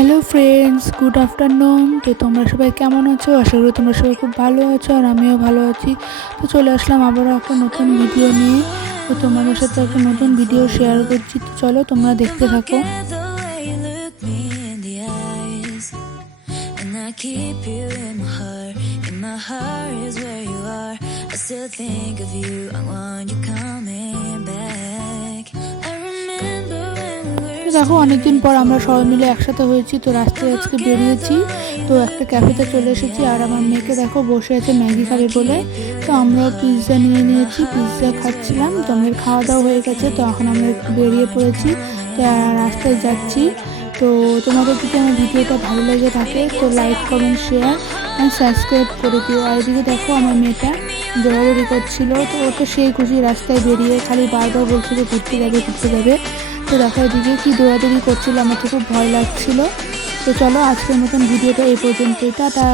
Hello friends, good afternoon. তো তোমরা সবাই কেমন আছো? আশা করি তোমরা সবাই খুব ভালো আছো, আর আমিও ভালো আছি। তো চলে আসলাম আবারও একটা নতুন ভিডিও নিয়ে। তো তোমাদের সাথে একটা নতুন ভিডিও শেয়ার করছি। তো চলো তোমরা দেখতে থাকো। দেখো, অনেকদিন পর আমরা সবাই মিলে একসাথে হয়েছি। তো রাস্তায় আজকে বেরিয়েছি, তো একটা ক্যাফেতে চলে এসেছি। আর আমার মেয়েকে দেখো বসে আছে ম্যাগি খাবে বলে। তো আমরাও পিৎজা নিয়ে নিয়েছি, পিৎজা খাচ্ছিলাম। তো আমাদের খাওয়া দাওয়া হয়ে গেছে, তো এখন আমরা একটু বেরিয়ে পড়েছি, তো রাস্তায় যাচ্ছি। তো তোমাদের যদি আমার ভিডিওটা ভালো লেগে থাকে তো like, comment, share and subscribe করে দিও। আর এদিকে দেখো আমার মেয়েটা দৌড়াদৌড়ি করছিল, তো ও তো সেই খুশি রাস্তায় বেরিয়ে খালি বারবার বলছিল ঘুরতে যাবে ঘুরতে যাবে। তো দেখো এদিকে কি দৌড়াদৌড়ি করছিল, আমার তো খুব ভয় লাগছিল। তো চলো আজকের মতন ভিডিওটা এই পর্যন্তই, টাটা।